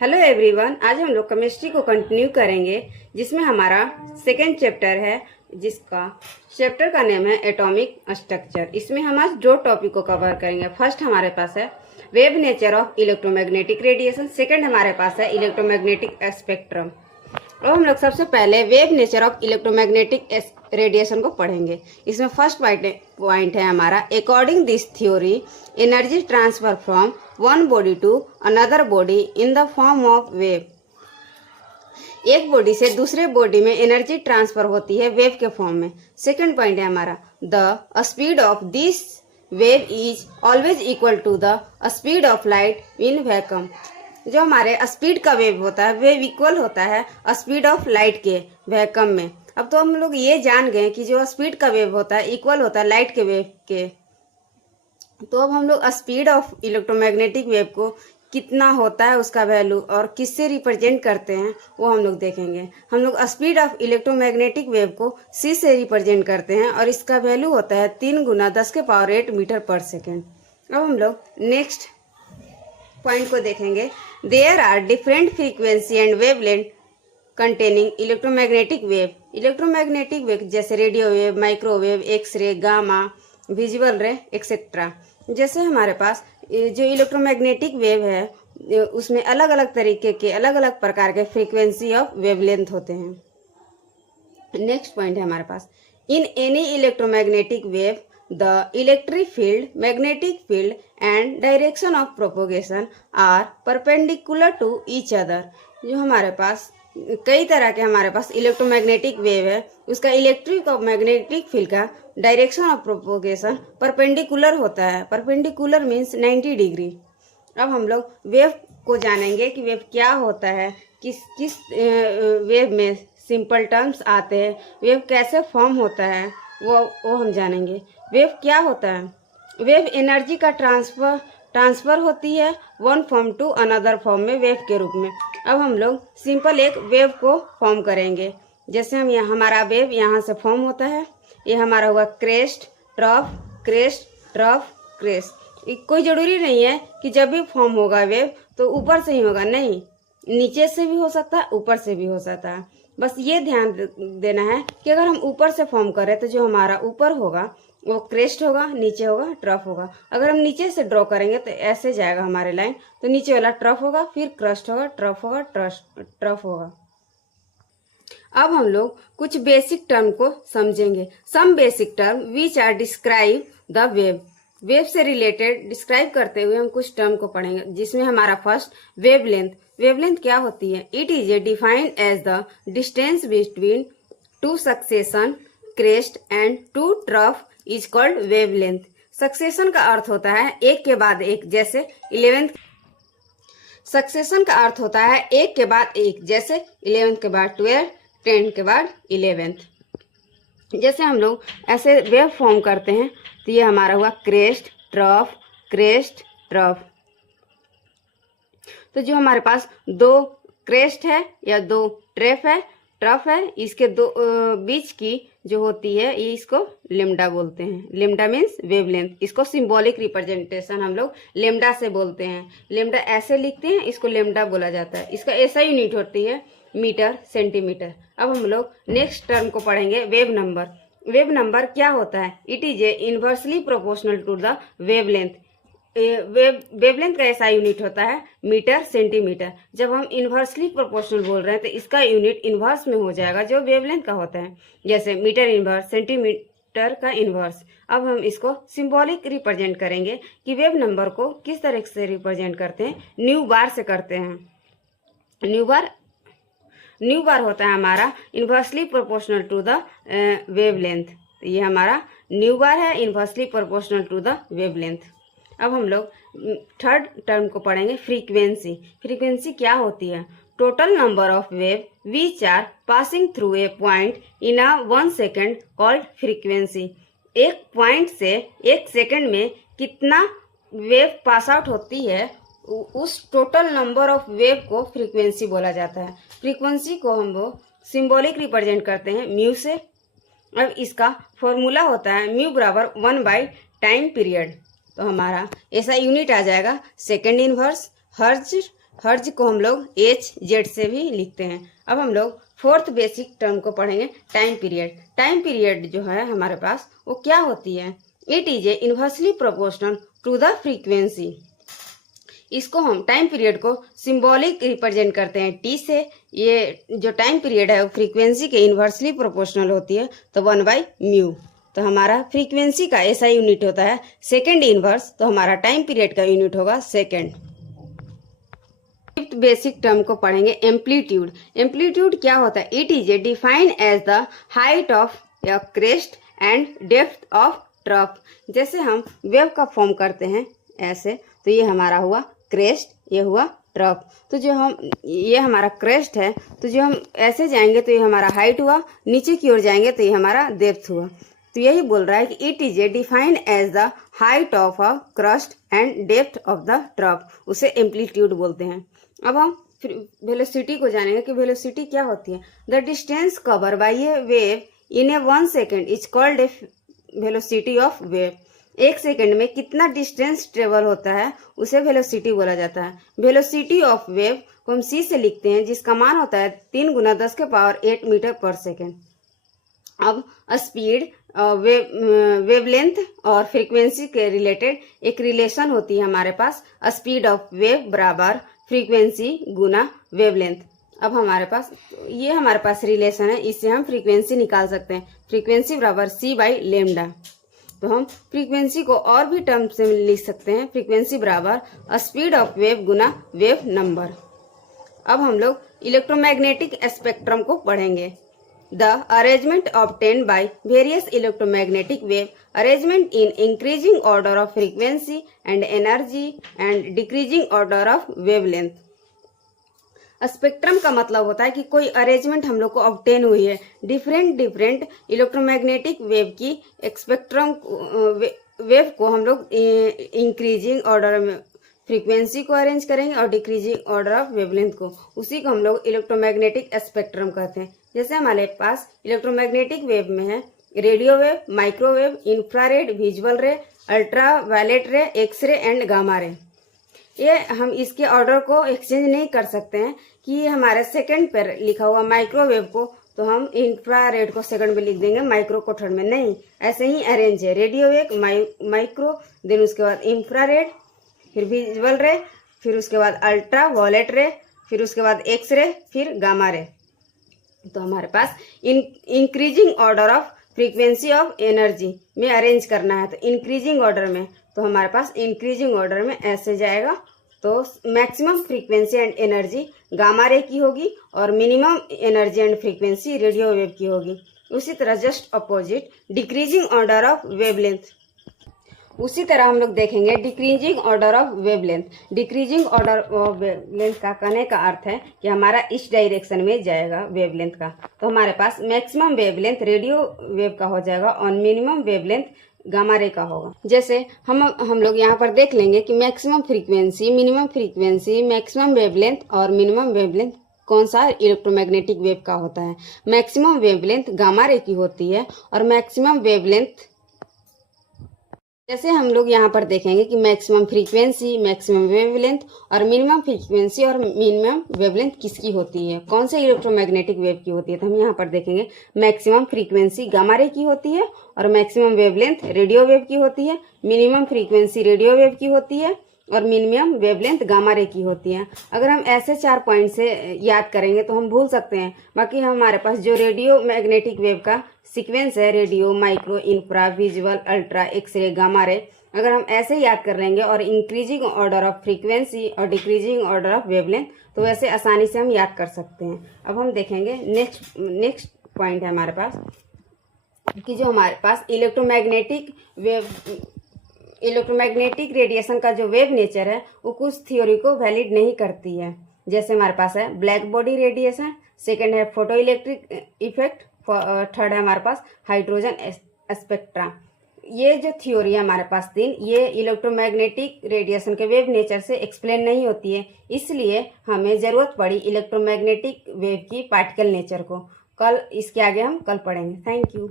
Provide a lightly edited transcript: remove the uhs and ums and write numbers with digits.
Hello everyone, आज हम लोग केमिस्ट्री को कंटिन्यू करेंगे जिसमें हमारा सेकेंड चैप्टर है जिसका चैप्टर का नेम है एटॉमिक स्ट्रक्चर। इसमें हम आज दो टॉपिक को कवर करेंगे। फर्स्ट हमारे पास है wave nature of electromagnetic radiation, second हमारे पास है इलेक्ट्रोमैग्नेटिक स्पेक्ट्रम। अब हम लोग सबसे पहले wave nature of electromagnetic radiation को पढ़ेंगे। इसमें फर्स्ट पॉइंट है हमारा according this theory energy transfer from one body to another body in the form of wave. एक बॉडी से दूसरे बॉडी में एनर्जी ट्रांसफर होती है वेव के फॉर्म में। सेकंड पॉइंट है हमारा the speed of this wave is always equal to the speed of light in vacuum. जो हमारे स्पीड का वेव होता है वेव इक्वल होता है स्पीड ऑफ लाइट के वैक्यूम में। अब तो हम लोग ये जान गए कि जो स्पीड का वेव होता है इक्वल होता है लाइट के वेव के। तो अब हम लोग स्पीड ऑफ इलेक्ट्रोमैग्नेटिक वेव को कितना होता है उसका वैल्यू और किससे रिप्रेजेंट करते हैं वो हम लोग देखेंगे। हम लोग स्पीड ऑफ इलेक्ट्रोमैग्नेटिक वेव को c से रिप्रेजेंट करते हैं और इसका वैल्यू होता है 3 × 10⁸ मीटर पर सेकेंड। अब हम लोग नेक्स्ट पॉइंट को देखेंगे। There are different frequency and wavelength containing electromagnetic wave. Electromagnetic wave जैसे radio wave, microwave, X ray, gamma, visual ray etcetera. जैसे हमारे पास जो इलेक्ट्रोमैग्नेटिक वेव है उसमें अलग अलग तरीके के अलग अलग प्रकार के फ्रीक्वेंसी ऑफ वेवलेंथ होते हैं। नेक्स्ट पॉइंट है हमारे पास in any electromagnetic wave the electric field, magnetic field and direction of propagation are perpendicular to each other. जो हमारे पास कई तरह के हमारे पास इलेक्ट्रोमैग्नेटिक वेव है उसका इलेक्ट्रिक और मैग्नेटिक फील्ड का डायरेक्शन ऑफ प्रोपोगेशन परपेंडिकुलर होता है। Perpendicular means 90 degree. अब हम लोग वेव को जानेंगे कि वेव क्या होता है, किस किस वेव में सिंपल टर्म्स आते हैं, वेव कैसे फॉर्म होता है वो हम जानेंगे। वेव क्या होता है? वेव एनर्जी का ट्रांसफर होती है one form to another form में वेव के रूप में। अब हम लोग सिंपल एक वेव को फॉर्म करेंगे। जैसे हम हमारा वेव यहाँ से फॉर्म होता है, ये हमारा हुआ crest trough, crest trough, crest. कोई ज़रूरी नहीं है कि जब भी फॉर्म होगा वेव तो ऊपर से ही होगा, नहीं, नीचे से भी हो सकता है, ऊपर से भी हो सकता है। बस ये ध्यान देना है कि अगर हम ऊपर से फॉर्म करें तो जो हमारा ऊपर होगा वो क्रेस्ट होगा, नीचे होगा ट्रफ होगा। अगर हम नीचे से ड्रॉ करेंगे तो ऐसे जाएगा हमारे लाइन, तो नीचे वाला ट्रफ होगा, फिर क्रस्ट होगा, ट्रफ होगा, ट्रफ होगा। अब हम लोग कुछ बेसिक टर्म को समझेंगे। Some basic term which are describe the wave. Wave से रिलेटेड डिस्क्राइब करते हुए हम कुछ टर्म को पढ़ेंगे जिसमें हमारा फर्स्ट वेवलेंथ। वेवलेंथ क्या होती है? It is a defined as the distance between two succession crest and to trough is called wavelength. Succession का अर्थ होता है एक के बाद एक, जैसे 11th। सक्सेशन का अर्थ होता है एक के बाद एक, जैसे 11th के बाद 12, 10 के बाद 11th। जैसे हम लोग ऐसे वेव फॉर्म करते हैं तो ये हमारा हुआ क्रेस्ट ट्रफ, क्रेस्ट ट्रफ। तो जो हमारे पास दो क्रेस्ट है या दो ट्रफ है, इसके दो बीच की जो होती है ये इसको लेम्डा बोलते हैं। Lambda means wavelength. इसको सिंबॉलिक रिप्रेजेंटेशन हम लोग लेम्डा से बोलते हैं। लेम्डा ऐसे लिखते हैं, इसको लेम्डा बोला जाता है। इसका ऐसा यूनिट होती है मीटर, सेंटीमीटर। अब हम लोग नेक्स्ट टर्म को पढ़ेंगे वेव नंबर। वेव नंबर क्या होता है? It is a inversely proportional to the wavelength. Wavelength का ऐसा यूनिट होता है मीटर, सेंटीमीटर। जब हम इन्वर्सली प्रोपोर्शनल बोल रहे हैं तो इसका यूनिट इन्वर्स में हो जाएगा जो वेवलेंथ का होता है, जैसे मीटर इन्वर्स, सेंटीमीटर का इन्वर्स। अब हम इसको सिंबॉलिक रिप्रेजेंट करेंगे कि वेव नंबर को किस तरह से रिप्रेजेंट करते हैं। न्यू बार से करते हैं। न्यू बार होता है हमारा inversely proportional to the wavelength. ये हमारा न्यू बार है, inversely proportional to the wavelength. अब हम लोग थर्ड टर्म को पढ़ेंगे फ्रीक्वेंसी। फ्रीक्वेंसी क्या होती है? Total number of wave which are passing through a point in a 1 second called frequency. एक पॉइंट से 1 सेकेंड में कितना वेव पास आउट होती है उस टोटल नंबर ऑफ वेव को फ्रीक्वेंसी बोला जाता है। फ्रीक्वेंसी को हम वो सिंबॉलिक रिप्रेजेंट करते हैं म्यू से। अब इसका फॉर्मूला होता है म्यू बराबर 1/टाइम पीरियड। तो हमारा ऐसा यूनिट आ जाएगा सेकेंड इनवर्स, हर्ज हर्ज को हम लोग HZ से भी लिखते हैं। अब हम लोग फोर्थ बेसिक टर्म को पढ़ेंगे, टाइम पीरियड। टाइम पीरियड जो है हमारे पास वो क्या होती है? It is a inversely proportional to the frequency. इसको हम टाइम पीरियड को सिंबॉलिक रिप्रेजेंट करते हैं T से। ये जो टाइम पीरियड है वो फ्रीक्वेंसी के इनवर्सली प्रोपोर्शनल होती है, तो 1/μ। तो हमारा फ्रीक्वेंसी का ऐसा यूनिट होता है सेकेंड इनवर्स, तो हमारा टाइम पीरियड का यूनिट होगा सेकेंड। फिफ्थ बेसिक टर्म को पढ़ेंगे, एम्पलीट्यूड। एम्पलीट्यूड क्या होता है? It is a defined as the height of a crest and depth of trough. जैसे हम वेव का फॉर्म करते हैं ऐसे, तो ये हमारा हुआ क्रेस्ट, ये हुआ ट्रफ। तो जो हम, ये हमारा क्रेस्ट है, तो जो हम ऐसे जाएंगे तो ये हमारा हाइट हुआ, नीचे की ओर जाएंगे तो ये हमारा डेप्थ हुआ। तो यही बोल रहा है कि it is a defined as the height of a crest and depth of the trough, उसे एम्पलीट्यूड बोलते हैं। अब हम फिर वेलोसिटी को जानेंगे कि वेलोसिटी क्या होती है। The distance cover by A wave in A 1 second is called a velocity of wave. 1 second में कितना डिस्टेंस ट्रेवल होता है उसे वेलोसिटी बोला जाता है। वेलोसिटी ऑफ वेव को हम C से लिखते हैं, जिसका मान होता है 3 × 10⁸ मीटर पर सेकेंड। अब स्पीड, वेवलेंथ और फ्रीक्वेंसी के रिलेटेड एक रिलेशन होती है हमारे पास, स्पीड ऑफ वेव बराबर फ्रीक्वेंसी गुना वेवलेंथ। अब हमारे पास ये हमारे पास रिलेशन है, इससे हम फ्रीक्वेंसी निकाल सकते हैं। फ्रीक्वेंसी बराबर C/λ। तो हम फ्रीक्वेंसी को और भी टर्म से लिख सकते हैं, फ्रीक्वेंसी बराबर speed of wave Guna wave number. अब हम लोग इलेक्ट्रोमैग्नेटिक स्पेक्ट्रम को पढ़ेंगे। The arrangement obtained by various electromagnetic wave arrangement in increasing order of frequency and energy and decreasing order of wavelength. Spectrum का मतलब होता है कि कोई अरेंजमेंट हम लोग को ऑब्टेन हुई है, डिफरेंट इलेक्ट्रोमैग्नेटिक वेव की स्पेक्ट्रम वेव को हम लोग इंक्रीजिंग ऑर्डर में फ्रीक्वेंसी को अरेंज करेंगे और डिक्रीजिंग ऑर्डर ऑफ वेवलेंथ को, उसी को हम लोग इलेक्ट्रोमैग्नेटिक स्पेक्ट्रम कहते हैं। जैसे हमारे पास इलेक्ट्रोमैग्नेटिक वेव में है radio wave, microwave, infrared, visual रे, अल्ट्रावायलेट रे, एक्सरे एंड गामा रे। ये हम इसके ऑर्डर को एक्सचेंज नहीं कर सकते हैं कि ये हमारे सेकंड पर लिखा हुआ माइक्रोवेव को तो हम इंफ्रारेड को सेकंड में लिख देंगे, माइक्रो को थर्ड में। नहीं, ऐसे ही अरेंज है, रेडियो वेव, माइक्रो, देन उसके बाद इंफ्रारेड, फिर विजुअल रे, फिर उसके बाद अल्ट्रा वायलेट रे, फिर उसके बाद एक्सरे, फिर गामा रे। तो हमारे पास increasing order of frequency of energy में अरेंज करना है, तो इंक्रीजिंग ऑर्डर में, तो हमारे पास इंक्रीजिंग ऑर्डर में ऐसे जाएगा। तो maximum frequency and energy gamma ray की होगी और minimum energy and frequency radio wave की होगी। उसी तरह just opposite decreasing order of wavelength. उसी तरह हम लोग देखेंगे decreasing order of wavelength. Decreasing order of wavelength का कहने का अर्थ है कि हमारा इस डायरेक्शन में जाएगा वेवलेंथ का। तो हमारे पास मैक्सिमम वेवलेंथ रेडियो वेव का हो जाएगा और मिनिमम वेवलेंथ गामा रे का होगा। जैसे हम लोग यहाँ पर देख लेंगे कि maximum frequency, minimum frequency, maximum wavelength और मिनिमम वेवलेंथ कौन सा इलेक्ट्रोमैग्नेटिक वेव का होता है। मैक्सिमम वेवलेंथ गामा रे की होती है और मैक्सिमम वेवलेंथ, जैसे हम लोग यहाँ पर देखेंगे कि मैक्सिमम फ्रीक्वेंसी, मैक्सिमम वेवलेंथ और मिनिमम फ्रीक्वेंसी और मिनिमम वेवलेंथ किसकी होती है, कौन से इलेक्ट्रोमैग्नेटिक वेव की होती है। तो हम यहाँ पर देखेंगे मैक्सिमम फ्रीक्वेंसी गामा रे की होती है और मैक्सिमम वेवलेंथ रेडियो वेव की होती है, मिनिमम फ्रीक्वेंसी रेडियो वेव की होती है और मिनिमम वेवलेंथ गामा रे की होती है। अगर हम ऐसे 4 पॉइंट से याद करेंगे तो हम भूल सकते हैं। बाकी हमारे पास जो रेडियो मैग्नेटिक वेव का सीक्वेंस है, radio, micro, infra, visual, ultra, x ray, gamma ray, अगर हम ऐसे याद कर लेंगे और इंक्रीजिंग ऑर्डर ऑफ फ्रीक्वेंसी और डिक्रीजिंग ऑर्डर ऑफ वेवलेंथ, तो वैसे आसानी से हम याद कर सकते हैं। अब हम देखेंगे नेक्स्ट पॉइंट है हमारे पास कि जो हमारे पास इलेक्ट्रोमैग्नेटिक रेडिएशन का जो वेव नेचर है वो कुछ थ्योरी को वैलिड नहीं करती है। जैसे हमारे पास है ब्लैक बॉडी रेडिएशन, सेकंड है फोटो इलेक्ट्रिक इफेक्ट, थर्ड है हमारे पास हाइड्रोजन स्पेक्ट्रा। ये जो थ्योरी है हमारे पास 3, ये इलेक्ट्रोमैग्नेटिक रेडिएशन के वेव नेचर से एक्सप्लेन नहीं होती है, इसलिए हमें जरूरत पड़ी इलेक्ट्रोमैग्नेटिक वेव की पार्टिकल नेचर को। कल इसके आगे हम कल पढ़ेंगे। Thank you.